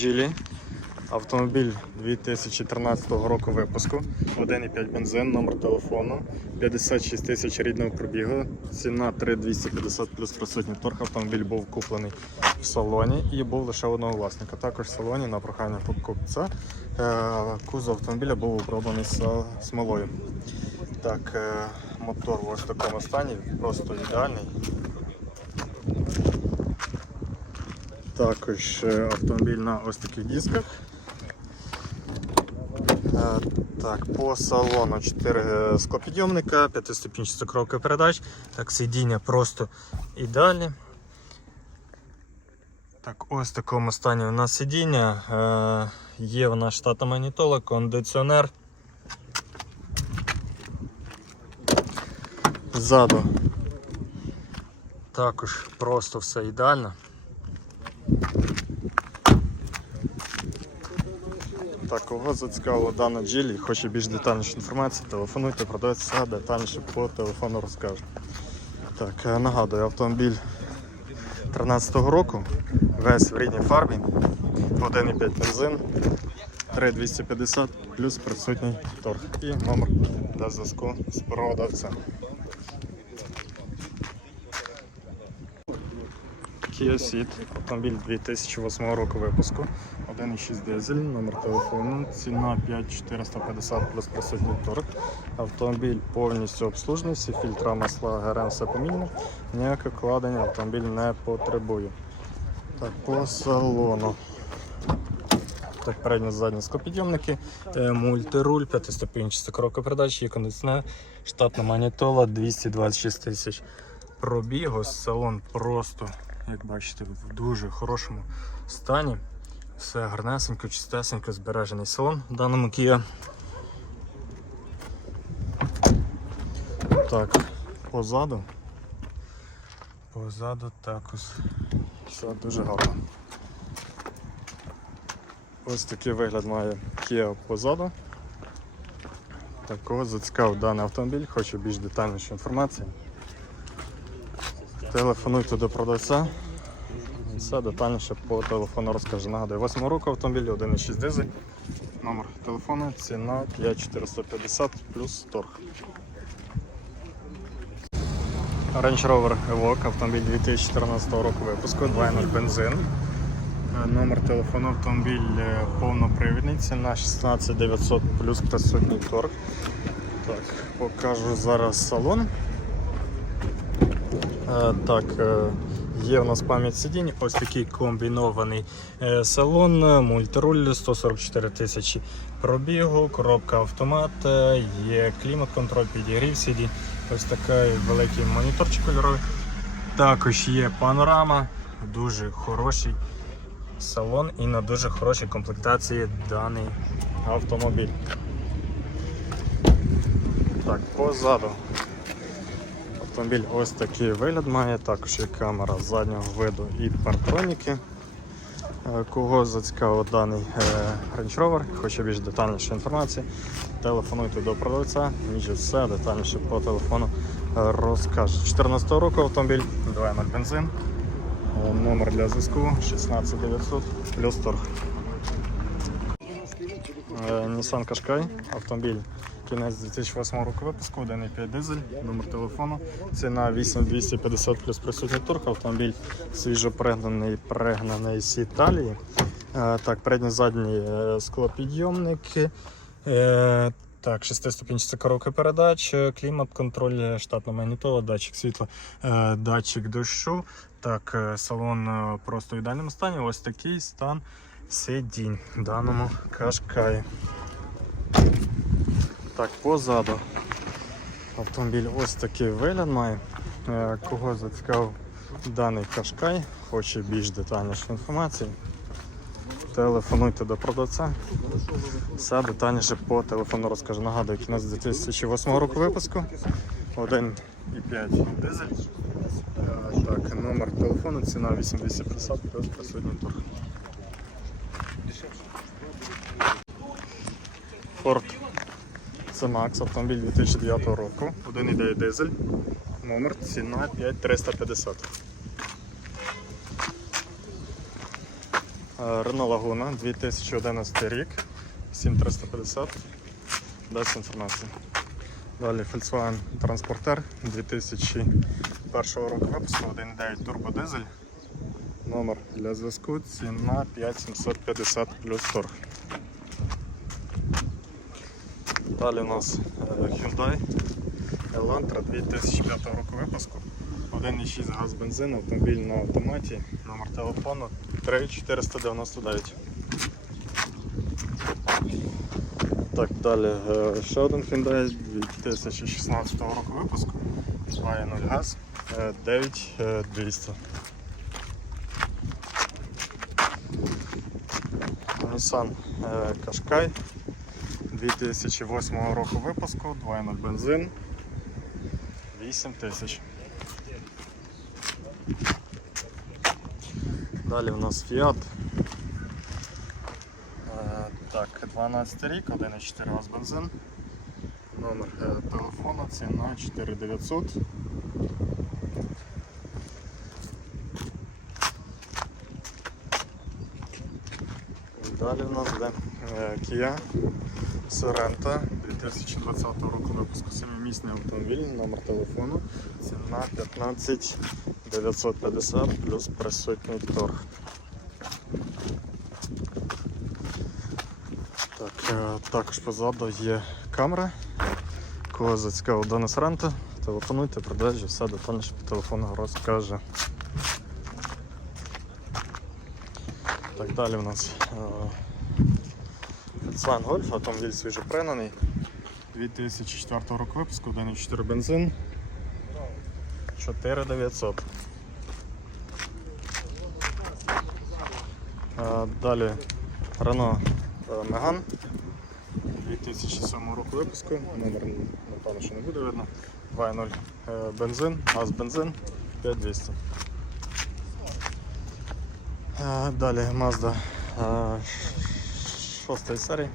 Geely. Автомобіль 2013 року випуску, 1,5 бензин, номер телефону, 56 тисяч рідного пробігу, ціна 3250 плюс присутній торг. Автомобіль був куплений в салоні і був лише одного власника. Також в салоні на прохання покупця е, кузов автомобіля був оброблений смолою. Так, е, мотор в ось такому стані, просто ідеальний. Також е, автомобіль на ось таких дисках. Е, Так, по салону 4 склопідйомника, 5-ступінчаста коробка передач. Так, сидіння просто ідеальні. Так, ось в такому стані у нас сидіння. Е, Є у нас штатна магнітола, кондиціонер. Ззаду також просто все ідеально. Так, кого зацікавила дана джилі, хоче більш детальнішу інформацію, телефонуйте, продавець детальніше по телефону розкаже. Так, е, нагадую, автомобіль 13-го року, весь в рідній фарбі, 1,5 бензин, 3,250 плюс присутній торг і номер для зв'язку з продавцем. Kia Ceed, автомобіль 2008 року випуску, 1,6 дизель, номер телефону, ціна 5450 плюс присутній торг. Автомобіль повністю обслужений, всі фільтра, масла, ГРМ, все поміняно. Ніяке вкладення автомобіль не потребує. Так, по салону. Так, передні задні склопідйомники, е, мультируль, п'ятиступінчаста коробка передач, є кондиціонер, штатна манітола, 226 тисяч пробігу. Салон просто, як бачите, в дуже хорошому стані. Все гарнесенько, чистесенько, збережений салон в даному Kia. Так, позаду. Позаду також все дуже гарно. Ось такий вигляд має Kia позаду. Так, кого зацікавив даний автомобіль, хоче більш детальнішу інформацію. Телефонуйте до продавця. Все детальніше по телефону розкаже. Нагадую, 8 року автомобіль, 1,6 дизель. Номер телефону, ціна 5450 плюс торг. Range Rover Evoque, автомобіль 2014 року випуску, 2.0 бензин. Е, Номер телефону автомобіль е, повнопривідний, ціна 16900 плюс присутній торг. Так, покажу зараз салон. Е, Так, є у нас пам'ять сидінь, ось такий комбінований е, салон, мультируль 144 тисячі пробігу, коробка автомат, е, є клімат-контроль, підігрів сидінь, ось такий великий моніторчик кольоровий. Також є панорама, дуже хороший салон і на дуже хорошій комплектації даний автомобіль. Так, позаду. Автомобіль ось такий вигляд має, також є камера заднього виду і партроніки. Е, Кого зацікавив даний е, Range Rover, хоче більш детальніше інформації, телефонуйте до продавця, ніж все детальніше по телефону розкаже. 2014 року автомобіль 2.0 бензин, Е, номер для зв'язку 16900 плюс торг. Nissan Qashqai, автомобіль кінець 2008 року випуску, 1,5 дизель, номер телефону, ціна 8250 плюс присутній торг, автомобіль свіжо пригнаний, пригнаний з Італії. Е, Так, передні задні е, склопідйомники. Е, Так, шестиступінчаста коробка передач, е, клімат, контроль, е, штатна магнітола, датчик світла, датчик дощу. Так, салон просто в ідеальному стані. Ось такий стан сидінь в даному кашкаї. Так, позаду автомобіль ось такий вигляд має. Е, Кого зацікавив даний кашкай, хоче більш детальнішу інформацію. Телефонуйте до продавця. Все детальніше по телефону розкаже. Нагадую, кінець 2008 року випуску. 1,5 дизель. Так, номер телефону, ціна 8250 плюс присутній торг. Ford C-Max, автомобіль 2009 року, 1,9 дизель, номер, ціна 5350. Е, Renault Laguna 2011 рік, 7350, дасть інформацію. Далі Volkswagen Transporter 2001 року випуску, 1.9 турбодизель. Номер для зв'язку, ціна 5750 плюс торг. Далі у нас е, Hyundai Elantra 2005 року випуску. 1,6 газ бензин, автомобіль на автоматі, номер телефону 3499. Так, далі е, ще один Hyundai 2016 року випуску. 2.0 газ, е, 9200. Nissan е, Qashqai 2008 року випуску, 2.0 бензин, 8 тисяч. Далі у нас Fiat. Е, Так, 12 рік, 1,4 газ бензин. Номер е, телефону, ціна 4900. Далі у нас буде е, Kia Sorento 2020 року випуску 7-місний автомобіль, номер телефону, ціна 15 950 плюс присутній торг. Так, е, також позаду є камера. Кого зацікавив дана Sorento, телефонуйте, продажі, все детальніше по телефону розкаже. Так, далі у нас е, Volkswagen Golf, автомобіль свіжопринений. 2004 року випуску, 1.4 бензин. 4900. Е, Далі Renault е, Megane 2007 року випуску, номер напевно, що не буде видно. 2.0 е, бензин, газ бензин 5200. Е, Далі Mazda 6 серії.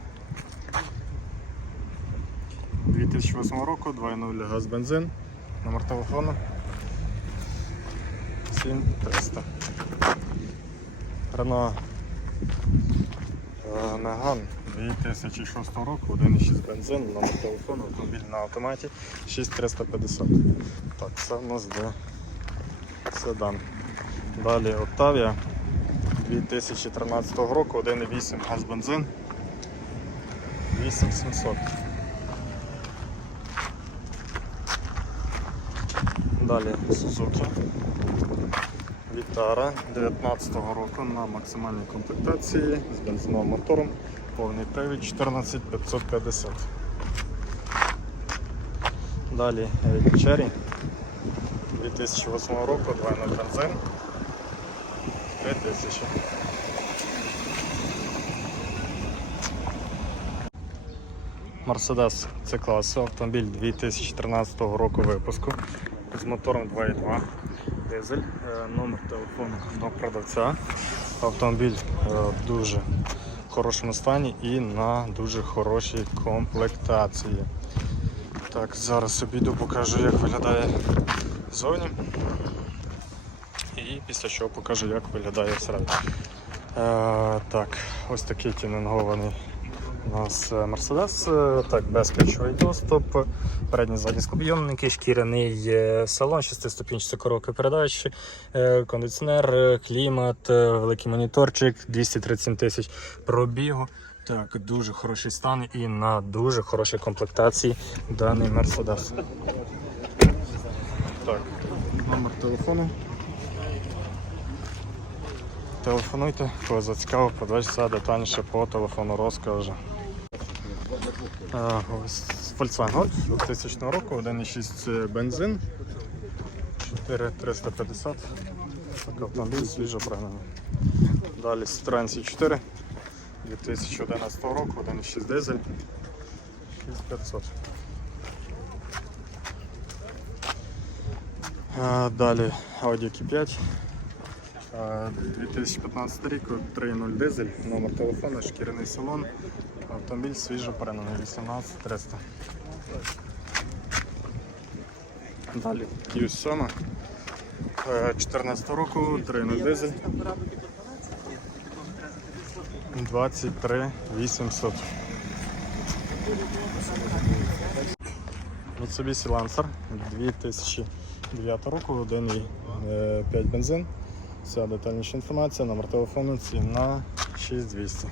2008 року, 2.0 газ бензин, номер телефону 7300. Renault е, Megane 2006 року, 1.6 бензин, номер телефону, автомобіль на автоматі 6350. Так, це в нас де седан. Далі Octavia 2013 року, 1.8 газ бензин. 8700. Далі Suzuki. Vitara 19 року на максимальній комплектації з бензиновим мотором, повний привід 14550. Далі Cherry 2008 року, 2.0 бензин 3000. Mercedes c класу автомобіль 2013 року випуску з мотором 2.2 дизель, Е, номер телефону до продавця. Автомобіль е, в дуже хорошому стані і на дуже хорошій комплектації. Так, зараз обіду покажу, як виглядає зовні. І після чого покажу, як виглядає всередині. Е, так, ось такий тюнингований у нас е, Mercedes, е, так, безключовий доступ, передні задні склопідйомники, шкіряний е, салон, 6-ступінчаті коробки передач, кондиціонер, клімат, великий моніторчик, 237 тисяч пробігу. Так, дуже хороший стан і на дуже хорошій комплектації даний Mercedes. Так, номер телефону. Телефонуйте, кого зацікавив, продавець детальніше по телефону розкаже. Ось Volkswagen Golf 2000 року, 1,6 бензин, 4350. Так, автомобіль свіжо пригнаний. Далі Citroen C4 2011 року, 1,6 дизель, 6500. Далі Audi Q5 а, 2015 рік, 3.0 дизель, номер телефону, шкіряний салон, автомобіль свіжо переданий 18300. Далі Q7 е, 14 року, 3.0 дизель. 23 800. Mitsubishi Lancer 2009 року, 1,5 бензин. Вся детальніша інформація, номер телефону, ціна 6200.